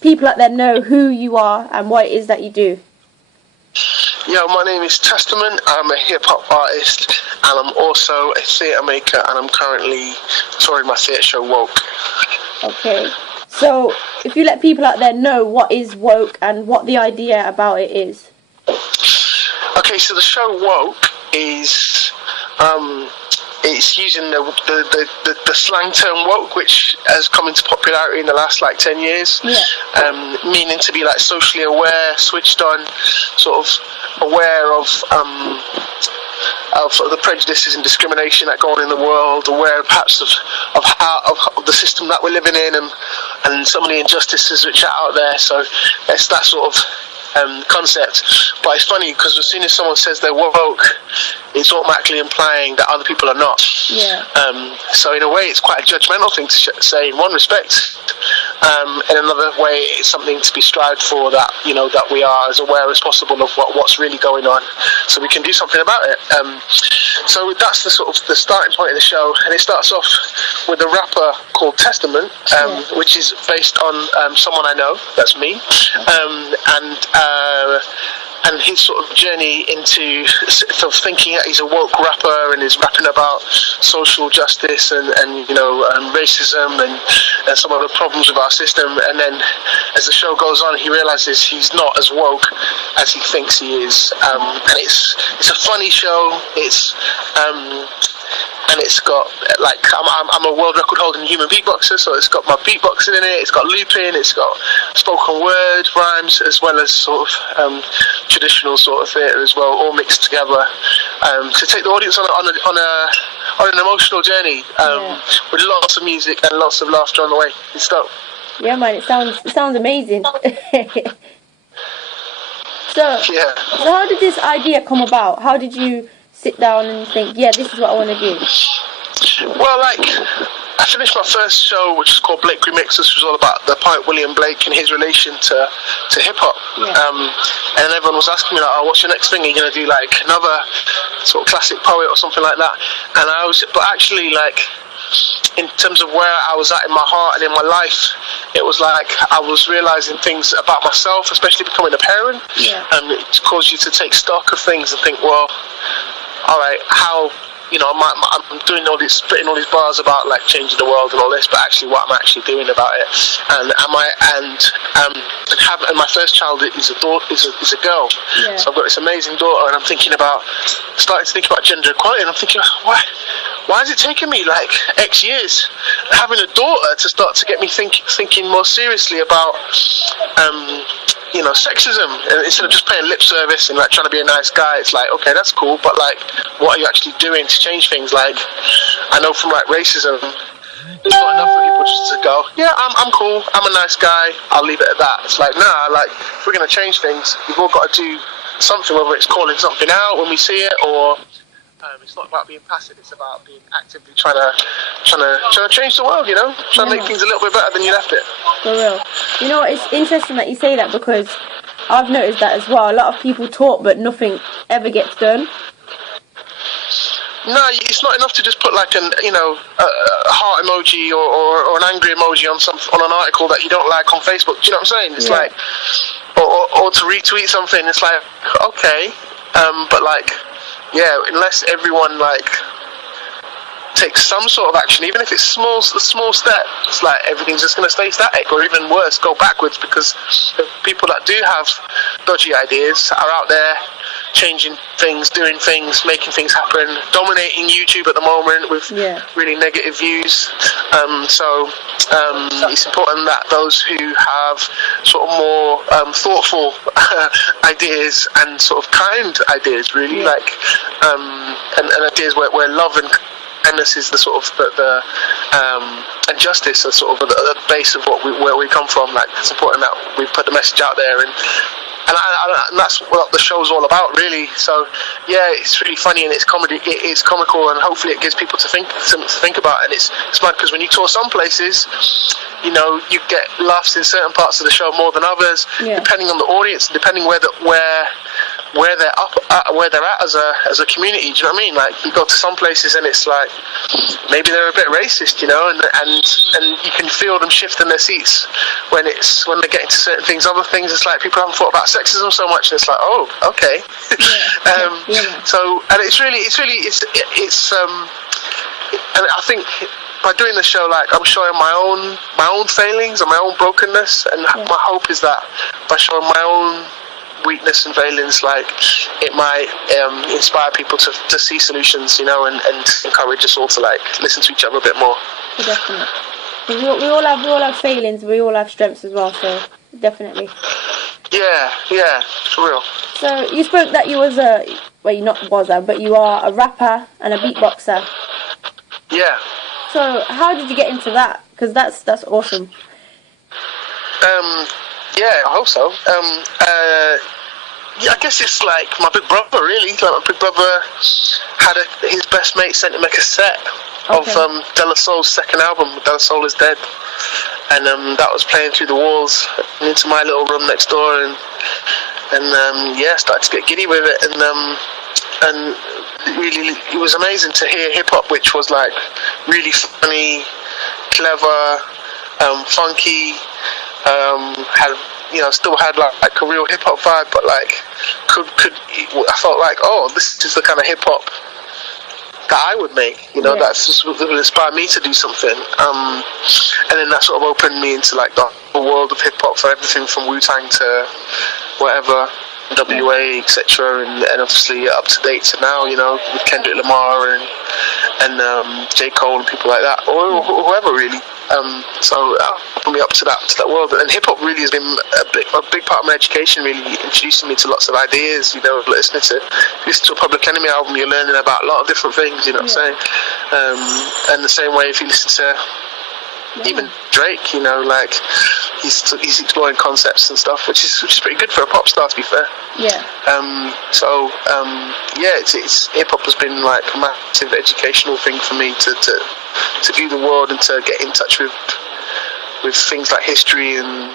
People out there know who you are and what it is that you do. Yeah, my name is Testament. I'm a hip-hop artist, and I'm also a theatre maker, and I'm currently touring my theatre show Woke. Okay, so if you let people out there know what is Woke and what the idea about it is. Okay, so the show Woke is it's using the slang term woke, which has come into popularity in the last 10 years. Yeah. Meaning to be socially aware, switched on, sort of aware of the prejudices and discrimination that go on in the world, aware perhaps of the system that we're living in, and some of the injustices which are out there. So it's that sort of concept. But it's funny because as soon as someone says they're woke, it's automatically implying that other people are not. Yeah. So in a way, it's quite a judgmental thing to say in one respect. In another way, it's something to be strived for, that that we are as aware as possible of what's really going on, so we can do something about it. So that's the sort of the starting point of the show, and it starts off with a rapper called Testament, which is based on someone I know, that's me, and his sort of journey into sort of thinking that he's a woke rapper and is rapping about social justice and racism and some of the problems with our system. And then as the show goes on, he realizes he's not as woke as he thinks he is. And it's a funny show. And it's got I'm a world record holding human beatboxer, so it's got my beatboxing in it, it's got looping, it's got spoken word rhymes, as well as sort of traditional sort of theatre as well, all mixed together, to take the audience on an emotional journey, with lots of music and lots of laughter on the way. It's dope. Yeah, man, it sounds amazing. So how did this idea come about? How did you sit down and think, yeah, this is what I want to do? Well, I finished my first show, which is called Blake Remix. This was all about the poet William Blake and his relation to hip-hop. Yeah. And everyone was asking me, what's your next thing? Are you going to do, another sort of classic poet or something like that? And but actually, in terms of where I was at in my heart and in my life, it was I was realising things about myself, especially becoming a parent. Yeah. And it caused you to take stock of things and think, well, all right, how, I'm doing all this, spitting all these bars about changing the world and all this, but actually what I'm actually doing about it, and my first child is a daughter, is a girl. Yeah. So I've got this amazing daughter, and I'm starting to think about gender equality, and I'm thinking, why is it taking me X years having a daughter to start to get me thinking more seriously about sexism, and instead of just paying lip service and trying to be a nice guy, it's okay, that's cool, but what are you actually doing to change things? I know from racism, it's not enough for people just to go, yeah, I'm cool, I'm a nice guy, I'll leave it at that. It's nah, if we're going to change things, we've all got to do something, whether it's calling something out when we see it, or it's not about being passive, it's about being actively trying to change the world, trying to make things a little bit better than you left it. For real. It's interesting that you say that, because I've noticed that as well. A lot of people talk, but nothing ever gets done. No, it's not enough to just put a heart emoji or an angry emoji on an article that you don't like on Facebook. Do you know what I'm saying? It's or to retweet something. It's okay, but unless everyone takes some sort of action, even if it's a small step, it's everything's just going to stay static, or even worse, go backwards, because the people that do have dodgy ideas are out there changing things, doing things, making things happen, dominating YouTube at the moment with really negative views. So it's important that those who have sort of more thoughtful ideas and sort of kind ideas, really, and ideas where love and kindness is the sort of the and justice are sort of the base of where we come from. It's important that we put the message out there, and that's what the show's all about, really. So it's really funny, and it's comedy. It's comical, and hopefully it gives people something to think about. And it's mad, because when you tour some places, you get laughs in certain parts of the show more than others, depending on the audience, depending where where they're where they're at as a community. Do you know what I mean? Like, you go to some places and it's like maybe they're a bit racist, you know, and you can feel them shifting their seats when they're getting to certain things. Other things, it's like people haven't thought about sexism so much, and it's like, oh, okay. So, and it's and I think by doing the show, like, I'm showing my own failings and my own brokenness, and my hope is that by showing my own weakness and failings, like, it might inspire people to see solutions, you know, and encourage us all to, like, listen to each other a bit more. Definitely. We all have failings, we all have strengths as well, so definitely. Yeah, for real. So you spoke that you was but you are a rapper and a beatboxer. Yeah. So how did you get into that? Because that's awesome. Yeah, I hope so. Yeah, I guess it's like my big brother, really. Like, my big brother had his best mate sent him a cassette of De La Soul's second album, De La Soul Is Dead, and that was playing through the walls and into my little room next door, and started to get giddy with it, and really, it was amazing to hear hip hop, which was like really funny, clever, funky, still had like a real hip hop vibe, but like I felt like, oh, this is the kind of hip hop that I would make, you know, that's just what would inspire me to do something. And then that sort of opened me into like the whole world of hip hop, for everything from Wu-Tang to whatever, WA, etc., and obviously up to date to now, you know, with Kendrick Lamar and J. Cole and people like that, or whoever really. So opened me up to that world, and hip hop really has been a big part of my education, really introducing me to lots of ideas. You know, listening to a Public Enemy album, you're learning about a lot of different things. You know what I'm saying? And the same way, if you listen to even Drake, you know, like he's exploring concepts and stuff, which is pretty good for a pop star, to be fair. It's hip hop has been like a massive educational thing for me to view the world and to get in touch with things like history and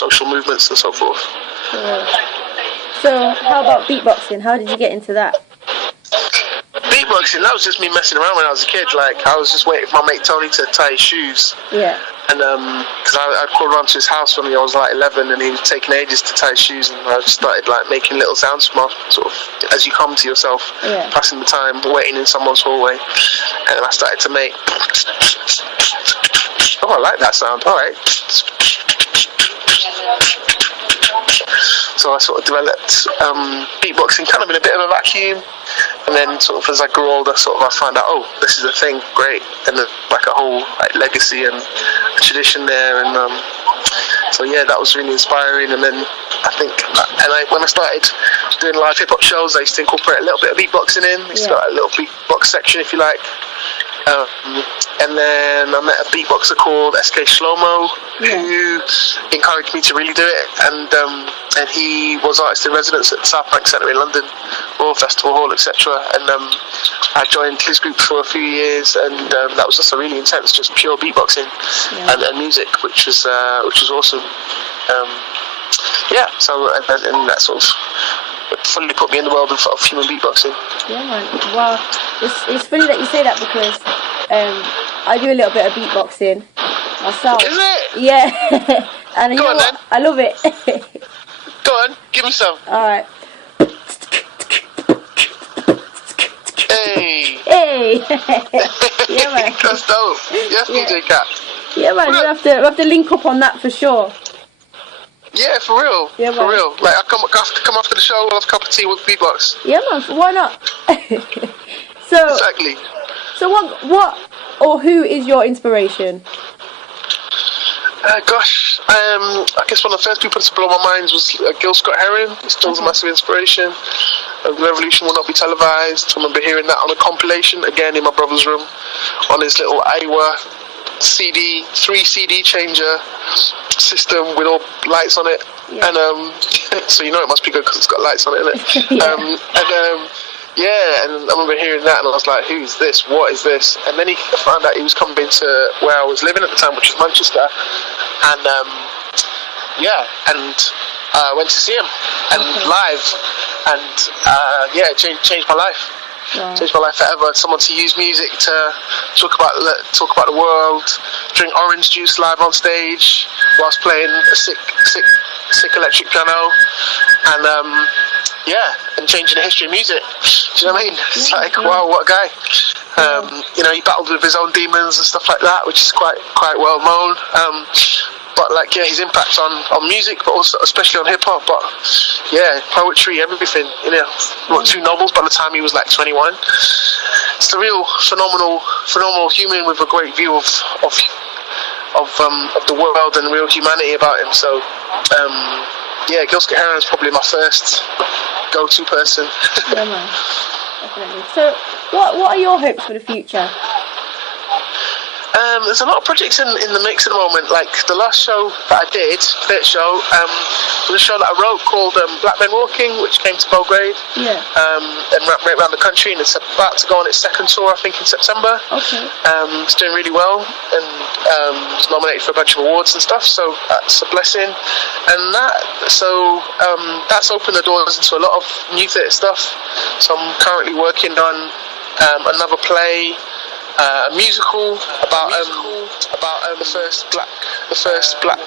social movements and so forth. So how about beatboxing? How did you get into that? Beatboxing, that was just me messing around when I was a kid. Like, I was just waiting for my mate Tony to tie his shoes. Yeah. And because I crawled around to his house when I was like 11, and he was taking ages to tie his shoes, and I just started like making little sounds from sort of as you come to yourself, passing the time, waiting in someone's hallway, and then I started to make. Oh, I like that sound. All right. So I sort of developed beatboxing kind of in a bit of a vacuum, and then sort of as I grew older, I found out, oh, this is a thing, great, and then like a whole like legacy and a tradition there, and so yeah, that was really inspiring. And then I think, when I started doing live hip hop shows, I used to incorporate a little bit of beatboxing in. I used to got a little beatbox section, if you like. And then I met a beatboxer called SK Shlomo, who encouraged me to really do it, and he was artist in residence at South Bank Centre in London, Royal Festival Hall, etc. And I joined his group for a few years, and that was just a really intense, just pure beatboxing and music, which was awesome. So and that sort of fully put me in the world of human beatboxing. Yeah, man. Well, it's funny that you say that, because I do a little bit of beatboxing myself. Is it? Yeah. And Go on, then. I love it. Go on, give me some. Alright. Hey. Yeah, man. That's dope. Yes, DJKat. Yeah, man. We have to link up on that for sure. Yeah, for real. Yeah, man. For real. Like, I have to come after the show, I'll have a cup of tea with beatbox. Yeah, man. Why not? Exactly. So what or who is your inspiration? I guess one of the first people to blow my mind was Gil Scott-Heron. He still a massive inspiration. The Revolution Will Not Be Televised. I remember hearing that on a compilation, again in my brother's room, on his little Iowa 3 CD changer system with all lights on it. And so you know it must be good because it's got lights on it, innit? And I remember hearing that, and I was like, who's this? What is this? And then he found out he was coming into where I was living at the time, which was Manchester. And went to see him and live, and it changed my life. Wow. Changed my life forever. Someone to use music to talk about the world, drink orange juice live on stage whilst playing a sick electric piano, and and changing the history of music. Do you know what I mean? It's like, wow, what a guy. He battled with his own demons and stuff like that, which is quite well known. But his impact on music, but also especially on hip hop. But poetry, everything. Wrote 2 novels by the time he was 21. It's a real phenomenal human with a great view of the world and real humanity about him. So Gil Scott-Heron is probably my first go-to person. Yeah, man. Definitely. So, what are your hopes for the future? There's a lot of projects in the mix at the moment. Like the last show that I did, theatre show, was a show that I wrote called Black Men Walking, which came to Belgrade, and went around the country, and it's about to go on its second tour, I think, in September. Okay. It's doing really well, and it's nominated for a bunch of awards and stuff, so that's a blessing. And that's opened the doors into a lot of new theatre stuff. So I'm currently working on another play, a musical about the first black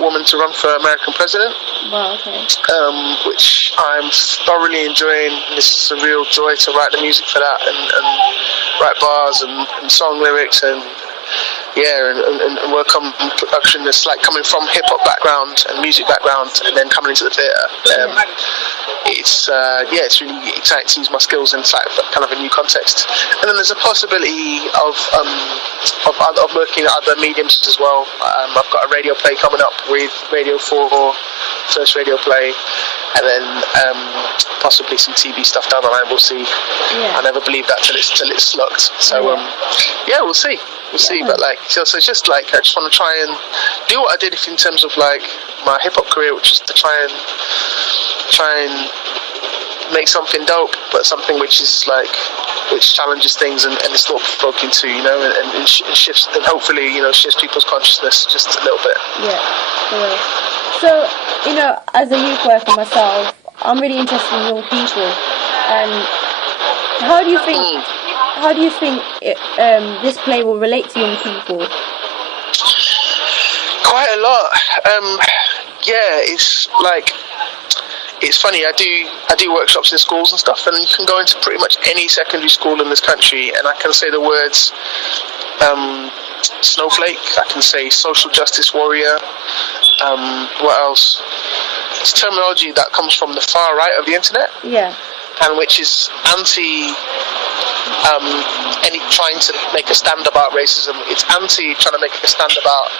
woman to run for American president. Wow, okay. Which I'm thoroughly enjoying. It's a real joy to write the music for that and write bars and song lyrics and work on production that's coming from hip hop background and music background and then coming into the theatre. It's really exciting to use my skills in kind of a new context. And then there's a possibility of working at other mediums as well. I've got a radio play coming up with Radio 4, first radio play, and then possibly some TV stuff down the line. We'll see. I never believe that till it's locked. So we'll see. We'll see. But so it's just I just want to try and do what I did in terms of my hip hop career, which is to try and make something dope, but something which is which challenges things and is thought provoking too, and shifts, and hopefully shifts people's consciousness just a little bit. Yeah. So as a youth worker myself, I'm really interested in young people, and how do you think this play will relate to young people? Quite a lot. It's funny. I do workshops in schools and stuff, and you can go into pretty much any secondary school in this country, and I can say the words snowflake. I can say social justice warrior. What else? It's terminology that comes from the far right of the internet. Yeah. And which is anti any trying to make a stand about racism. It's anti trying to make a stand about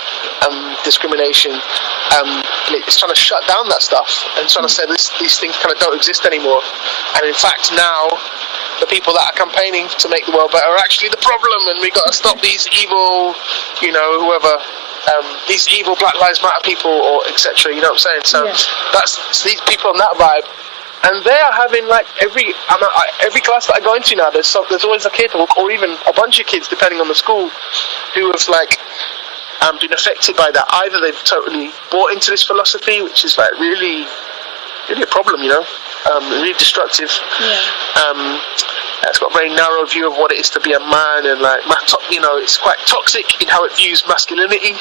discrimination. It's trying to shut down that stuff and trying to say these things kind of don't exist anymore. And in fact now the people that are campaigning to make the world better are actually the problem, and we got to stop these evil, whoever. These evil Black Lives Matter people, or etc. You know what I'm saying? So that's these people on that vibe. And they are having every class that I go into now. There's always a kid, or even a bunch of kids, depending on the school, who have been affected by that. Either they've totally bought into this philosophy, which is really, really a problem, really destructive. Yeah. It's got a very narrow view of what it is to be a man, and it's quite toxic in how it views masculinity.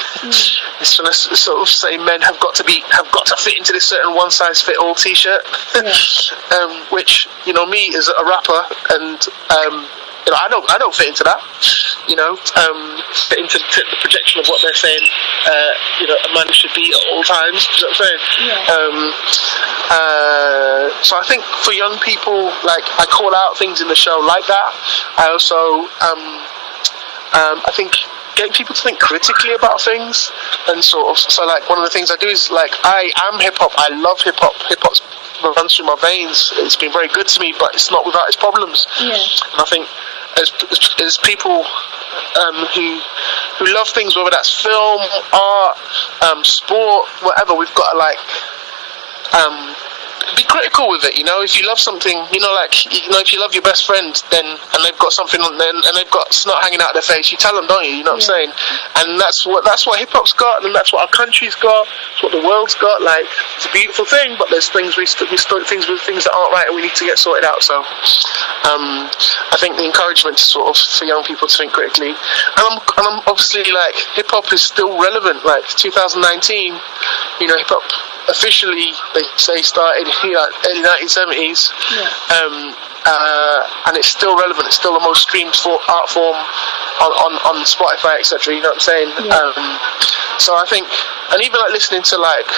It's trying to sort of say men have got to fit into this certain one-size-fit-all T-shirt, which me as a rapper, and I don't fit into that. Fit into the projection of what they're saying. A man should be at all times. You know what I'm saying? Yeah. So I think for young people, I call out things in the show like that. I also, I think getting people to think critically about things, and one of the things I do is I am hip hop. I love hip hop. Hip hop runs through my veins. It's been very good to me, but it's not without its problems. Yeah. And I think as people who love things, whether that's film, art, sport, whatever, we've got to be critical with it. You know, if you love something, you know, like, you know, if you love your best friend, then, and they've got something on them, and they've got snot hanging out of their face, you tell them, don't you? You know what I'm saying? And that's what hip hop's got, and that's what our country's got. It's what the world's got. Like, it's a beautiful thing, but there's things we start things with things that aren't right, and we need to get sorted out. So, I think the encouragement to sort of for young people to think critically, and I'm obviously, like, hip hop is still relevant. Like 2019, you know, hip hop officially, they say, started, you know, early 1970s, and it's still relevant. It's still the most streamed art form on Spotify, etc. You know what I'm saying? So I think, and even like listening to like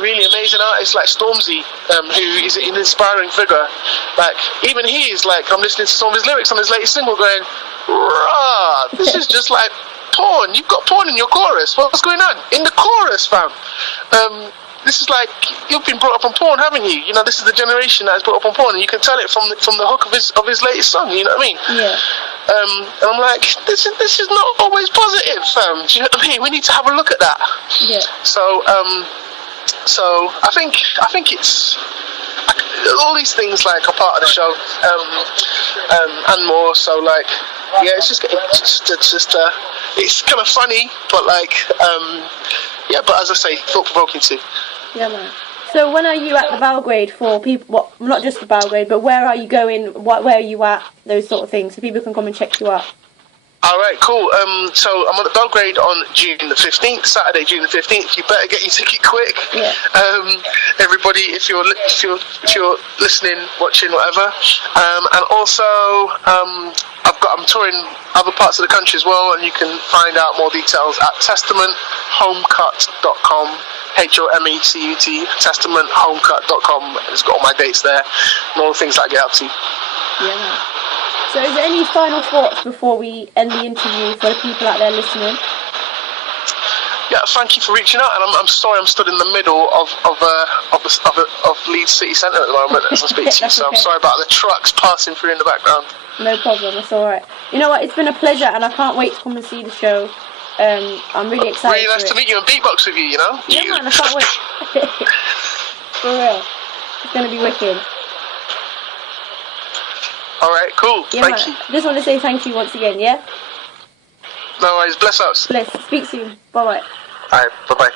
really amazing artists like Stormzy, who is an inspiring figure. Like, even he is like, I'm listening to some of his lyrics on his latest single, going, "Rah, this is just like porn. You've got porn in your chorus. What's going on in the chorus, fam?" This is like, you've been brought up on porn, haven't you? You know, this is the generation that is brought up on porn, and you can tell it from the hook of his latest song. You know what I mean? Yeah. And I'm like, this is not always positive, fam. Do you know what I mean? We need to have a look at that. Yeah. So I think it's all these things like are part of the show, and more. So like, yeah, it's kind of funny, but like, yeah, but as I say, thought-provoking too. Yeah, man. So when are you at the Belgrade for people? Well, not just the Belgrade, but where are you going? Where are you at? Those sort of things, so people can come and check you out. All right, cool. So I'm at Belgrade on June the 15th, Saturday, June the 15th. You better get your ticket quick. Yeah. Everybody, if you're listening, watching, whatever. And also, I'm touring other parts of the country as well, and you can find out more details at testamenthomecut.com. HOMECUT, testamenthomecut.com. It's got all my dates there and all the things that I get up to. Yeah. So is there any final thoughts before we end the interview for the people out there listening? Yeah, thank you for reaching out, and I'm sorry I'm stood in the middle of Leeds City Centre at the moment as I speak to you, so okay. I'm sorry about the trucks passing through in the background. No problem, that's alright. You know what, it's been a pleasure, and I can't wait to come and see the show. I'm really excited. Really nice to meet you and beatbox with you, you know? Yeah, man, I can't wait. For real. It's going to be wicked. Alright, cool. Yeah, thank you. Just want to say thank you once again, yeah? No worries. Bless us. Bless. Speak soon. Bye-bye. Alright, bye-bye.